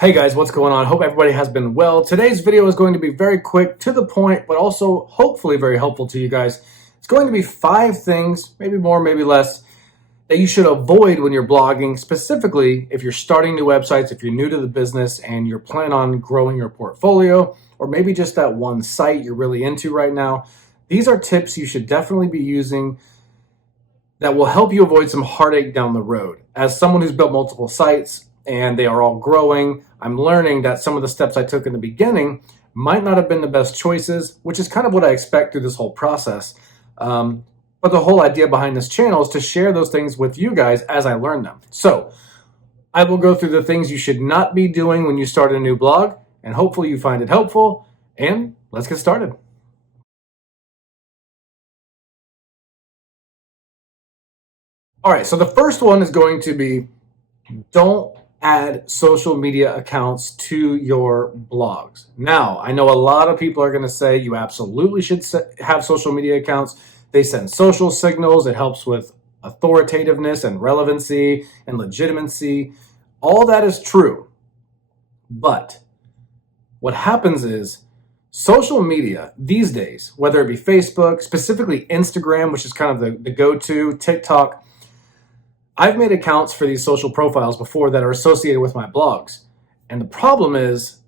Hey guys, what's going on? Hope everybody has been well. Today's video is going to be very quick, to the point, but also hopefully very helpful to you guys. It's going to be 5 things, maybe more, maybe less, that you should avoid when you're blogging, specifically if you're starting new websites, if you're new to the business and you're planning on growing your portfolio, or maybe just that one site you're really into right now. These are tips you should definitely be using that will help you avoid some heartache down the road. As someone who's built multiple sites and they are all growing, I'm learning that some of the steps I took in the beginning might not have been the best choices, which is kind of what I expect through this whole process. But the whole idea behind this channel is to share those things with you guys as I learn them. So I will go through the things you should not be doing when you start a new blog, and hopefully you find it helpful, and let's get started. All right, so the first one is going to be, don't add social media accounts to your blogs. Now, I know a lot of people are going to say you absolutely should have social media accounts. They send social signals. It helps with authoritativeness and relevancy and legitimacy. All that is true. But what happens is social media these days, whether it be Facebook, specifically Instagram, which is kind of the go-to, TikTok, I've made accounts for these social profiles before that are associated with my blogs. And the problem is,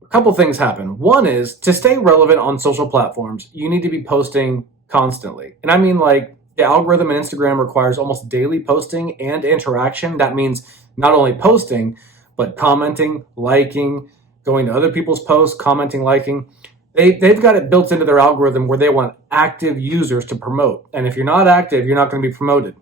a couple things happen. One is, to stay relevant on social platforms, you need to be posting constantly. And I mean, like, the algorithm in Instagram requires almost daily posting and interaction. That means not only posting, but commenting, liking, going to other people's posts, commenting, liking. They've got it built into their algorithm where they want active users to promote. And if you're not active, you're not going to be promoted.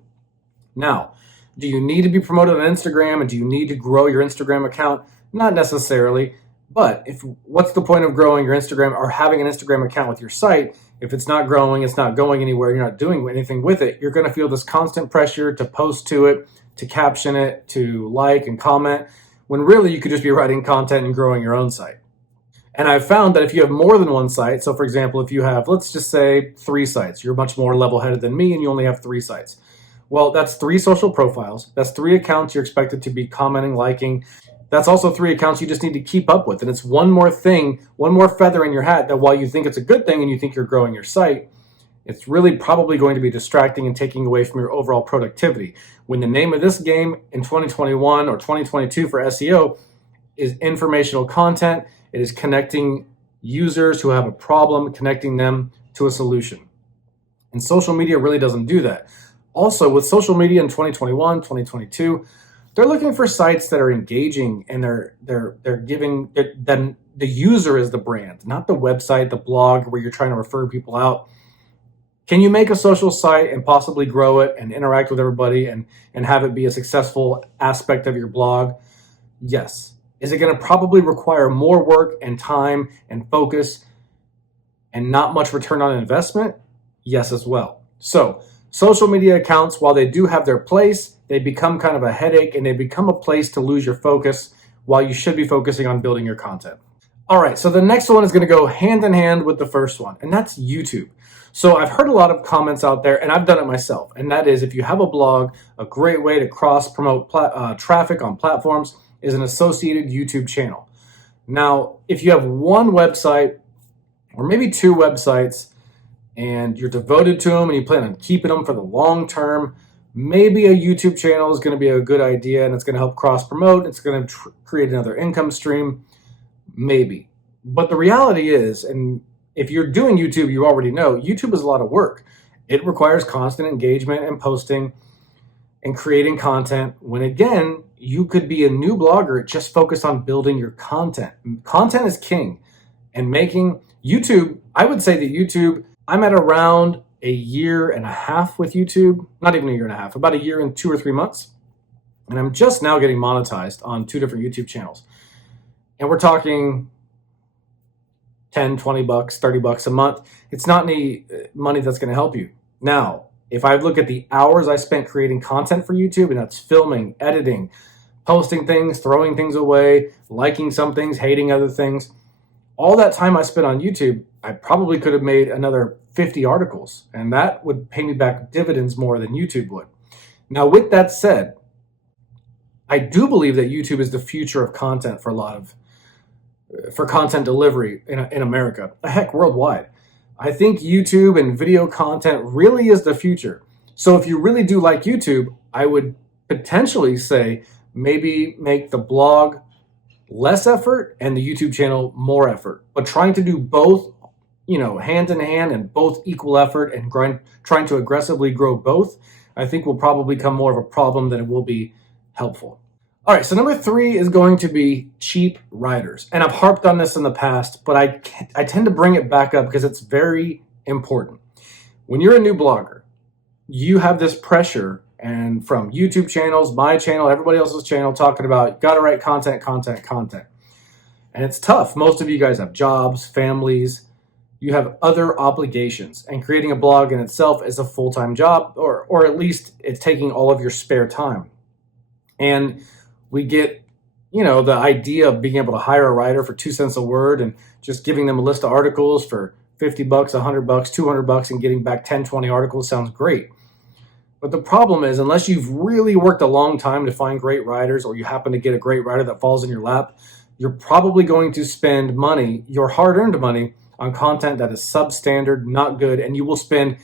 Now, do you need to be promoted on Instagram, and do you need to grow your Instagram account? Not necessarily, but what's the point of growing your Instagram or having an Instagram account with your site if it's not growing, it's not going anywhere, you're not doing anything with it? You're going to feel this constant pressure to post to it, to caption it, to like and comment, when really you could just be writing content and growing your own site. And I've found that if you have more than one site, so for example, if you have, let's just say 3 sites, you're much more level-headed than me and you only have 3 sites. Well, that's 3 social profiles. That's 3 accounts you're expected to be commenting, liking. That's also 3 accounts you just need to keep up with. And it's one more thing, one more feather in your hat that while you think it's a good thing and you think you're growing your site, it's really probably going to be distracting and taking away from your overall productivity. When the name of this game in 2021 or 2022 for SEO is informational content, it is connecting users who have a problem, connecting them to a solution. And social media really doesn't do that. Also, with social media in 2021, 2022, they're looking for sites that are engaging, and they're giving them, the user is the brand, not the website, the blog where you're trying to refer people out. Can you make a social site and possibly grow it and interact with everybody and have it be a successful aspect of your blog? Yes. Is it going to probably require more work and time and focus and not much return on investment? Yes, as well. So social media accounts, while they do have their place, they become kind of a headache and they become a place to lose your focus while you should be focusing on building your content. All right, so the next one is going to go hand in hand with the first one, and that's YouTube. So I've heard a lot of comments out there, and I've done it myself, and that is, if you have a blog, a great way to cross-promote traffic on platforms is an associated YouTube channel. Now, if you have one website or maybe 2 websites, and you're devoted to them and you plan on keeping them for the long term, maybe a YouTube channel is going to be a good idea, and it's going to help cross-promote. It's going to create another income stream, maybe. But the reality is, and if you're doing YouTube, you already know, YouTube is a lot of work. It requires constant engagement and posting and creating content, when again, you could be a new blogger just focused on building your content. Content is king. And making YouTube, I would say that YouTube, I'm at around a year and a half with YouTube, not even a year and a half, about a year and 2 or 3 months. And I'm just now getting monetized on 2 different YouTube channels. And we're talking 10, 20 bucks, 30 bucks a month. It's not any money that's going to help you. Now, if I look at the hours I spent creating content for YouTube, and that's filming, editing, posting things, throwing things away, liking some things, hating other things, all that time I spent on YouTube, I probably could have made another 50 articles, and that would pay me back dividends more than YouTube would. Now, with that said, I do believe that YouTube is the future of content for content delivery in America, heck, worldwide. I think YouTube and video content really is the future. So if you really do like YouTube, I would potentially say maybe make the blog less effort and the YouTube channel more effort, but trying to do both, hand in hand and both equal effort and trying to aggressively grow both, I think will probably become more of a problem than it will be helpful. All right, so number 3 is going to be cheap writers. And I've harped on this in the past, but I tend to bring it back up because it's very important. When you're a new blogger, you have this pressure and from YouTube channels, my channel, everybody else's channel, talking about got to write content. And it's tough. Most of you guys have jobs, families, you have other obligations, and creating a blog in itself is a full-time job, or at least it's taking all of your spare time. And we get, the idea of being able to hire a writer for 2 cents a word and just giving them a list of articles for $50, $100, $200 and getting back 10, 20 articles sounds great. But the problem is, unless you've really worked a long time to find great writers, or you happen to get a great writer that falls in your lap, you're probably going to spend money, your hard-earned money, on content that is substandard, not good, and you will spend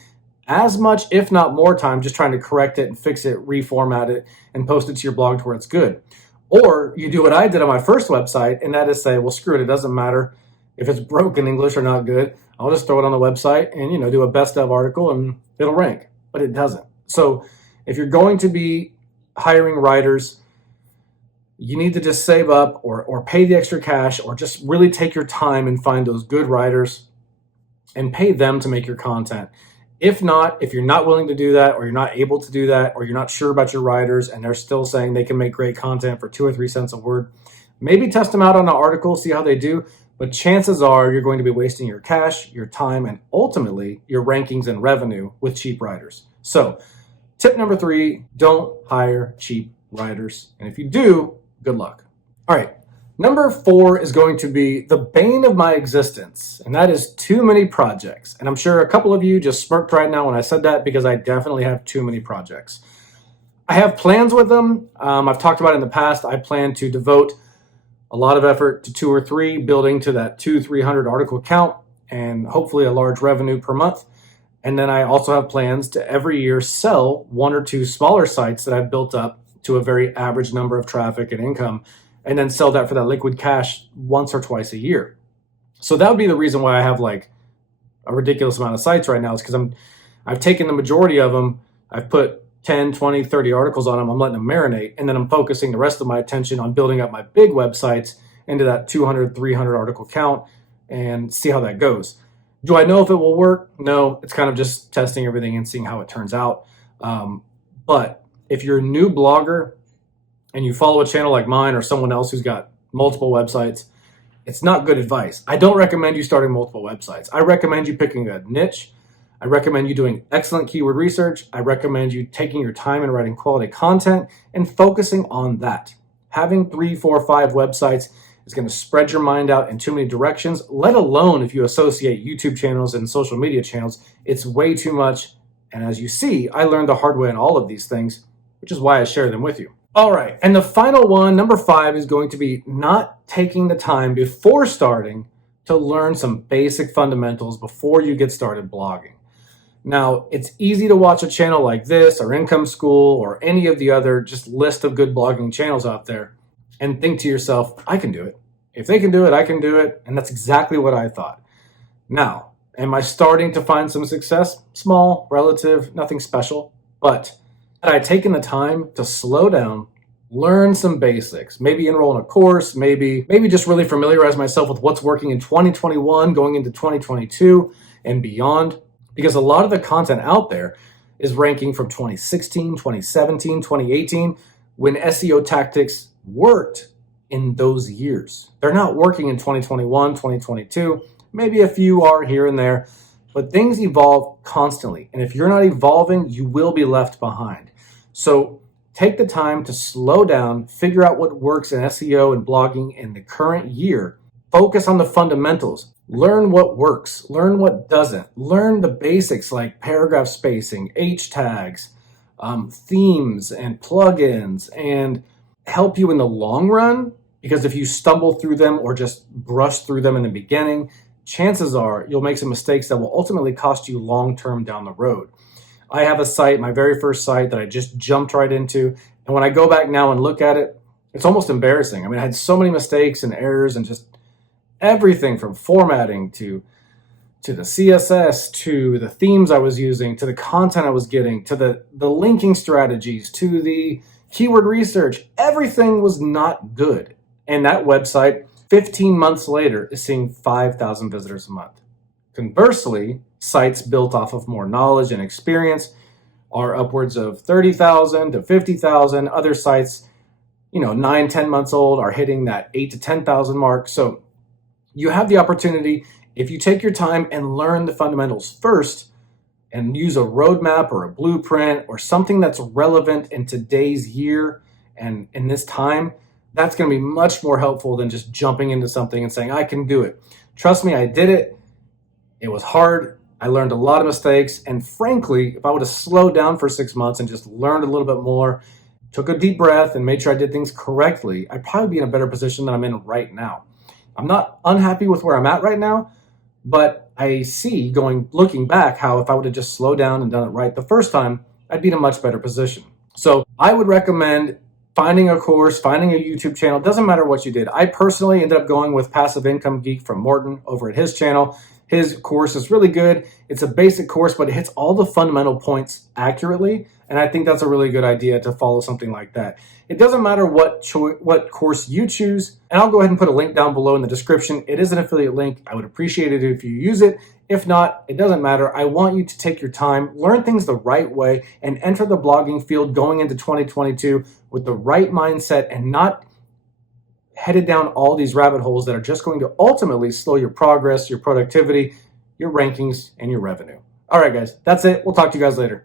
as much, if not more time, just trying to correct it and fix it, reformat it, and post it to your blog to where it's good. Or you do what I did on my first website, and that is say, well, screw it doesn't matter if it's broken English or not good. I'll just throw it on the website and, do a best of article and it'll rank. But it doesn't. So if you're going to be hiring writers, you need to just save up or pay the extra cash, or just really take your time and find those good writers and pay them to make your content. If not, if you're not willing to do that, or you're not able to do that, or you're not sure about your writers and they're still saying they can make great content for 2 or 3 cents a word, maybe test them out on an article, see how they do. But chances are you're going to be wasting your cash, your time, and ultimately your rankings and revenue with cheap writers. So tip number 3, don't hire cheap writers. And if you do, good luck. All right. Number 4 is going to be the bane of my existence, and that is too many projects. And I'm sure a couple of you just smirked right now when I said that, because I definitely have too many projects. I have plans with them. I've talked about it in the past. I plan to devote a lot of effort to 2 or 3, building to that 200-300 article count, and hopefully a large revenue per month. And then I also have plans to every year sell 1 or 2 smaller sites that I've built up to a very average number of traffic and income, and then sell that for that liquid cash once or twice a year. So that would be the reason why I have like a ridiculous amount of sites right now, is because I've taken the majority of them, I've put 10, 20, 30 articles on them, I'm letting them marinate, and then I'm focusing the rest of my attention on building up my big websites into that 200, 300 article count and see how that goes. Do I know if it will work? No, it's kind of just testing everything and seeing how it turns out. But if you're a new blogger and you follow a channel like mine or someone else who's got multiple websites, it's not good advice. I don't recommend you starting multiple websites. I recommend you picking a niche. I recommend you doing excellent keyword research. I recommend you taking your time and writing quality content and focusing on that. Having 3, 4, 5 websites is going to spread your mind out in too many directions, let alone if you associate YouTube channels and social media channels. It's way too much. And as you see, I learned the hard way on all of these things, which is why I share them with you. All right, and the final one, number 5, is going to be not taking the time before starting to learn some basic fundamentals before you get started blogging. Now, it's easy to watch a channel like this or Income School or any of the other just list of good blogging channels out there and think to yourself, I can do it. If they can do it, I can do it. And that's exactly what I thought. Now, am I starting to find some success? Small, relative, nothing special, but had I taken the time to slow down, learn some basics, maybe enroll in a course, maybe just really familiarize myself with what's working in 2021, going into 2022 and beyond, because a lot of the content out there is ranking from 2016, 2017, 2018, when SEO tactics worked in those years. They're not working in 2021, 2022, maybe a few are here and there, but things evolve constantly. And if you're not evolving, you will be left behind. So take the time to slow down, figure out what works in SEO and blogging in the current year. Focus on the fundamentals. Learn what works. Learn what doesn't. Learn the basics like paragraph spacing, H tags, themes and plugins, and help you in the long run, because if you stumble through them or just brush through them in the beginning, chances are you'll make some mistakes that will ultimately cost you long term down the road. I have a site, my very first site, that I just jumped right into. And when I go back now and look at it, it's almost embarrassing. I mean, I had so many mistakes and errors and just everything from formatting to the CSS, to the themes I was using, to the content I was getting, to the linking strategies, to the keyword research. Everything was not good. And that website, 15 months later, is seeing 5,000 visitors a month. Conversely, sites built off of more knowledge and experience are upwards of 30,000 to 50,000. Other sites, 9, 10 months old, are hitting that 8 to 10,000 mark. So you have the opportunity, if you take your time and learn the fundamentals first and use a roadmap or a blueprint or something that's relevant in today's year and in this time, that's going to be much more helpful than just jumping into something and saying, I can do it. Trust me, I did it. It was hard. I learned a lot of mistakes. And frankly, if I would have slowed down for 6 months and just learned a little bit more, took a deep breath and made sure I did things correctly, I'd probably be in a better position than I'm in right now. I'm not unhappy with where I'm at right now, but I see, looking back, how if I would have just slowed down and done it right the first time, I'd be in a much better position. So I would recommend finding a course, finding a YouTube channel. It doesn't matter what you did. I personally ended up going with Passive Income Geek from Morton over at his channel. His course is really good. It's a basic course, but it hits all the fundamental points accurately. And I think that's a really good idea to follow something like that. It doesn't matter what course you choose. And I'll go ahead and put a link down below in the description. It is an affiliate link. I would appreciate it if you use it. If not, it doesn't matter. I want you to take your time, learn things the right way, and enter the blogging field going into 2022 with the right mindset and not headed down all these rabbit holes that are just going to ultimately slow your progress, your productivity, your rankings, and your revenue. All right, guys, that's it. We'll talk to you guys later.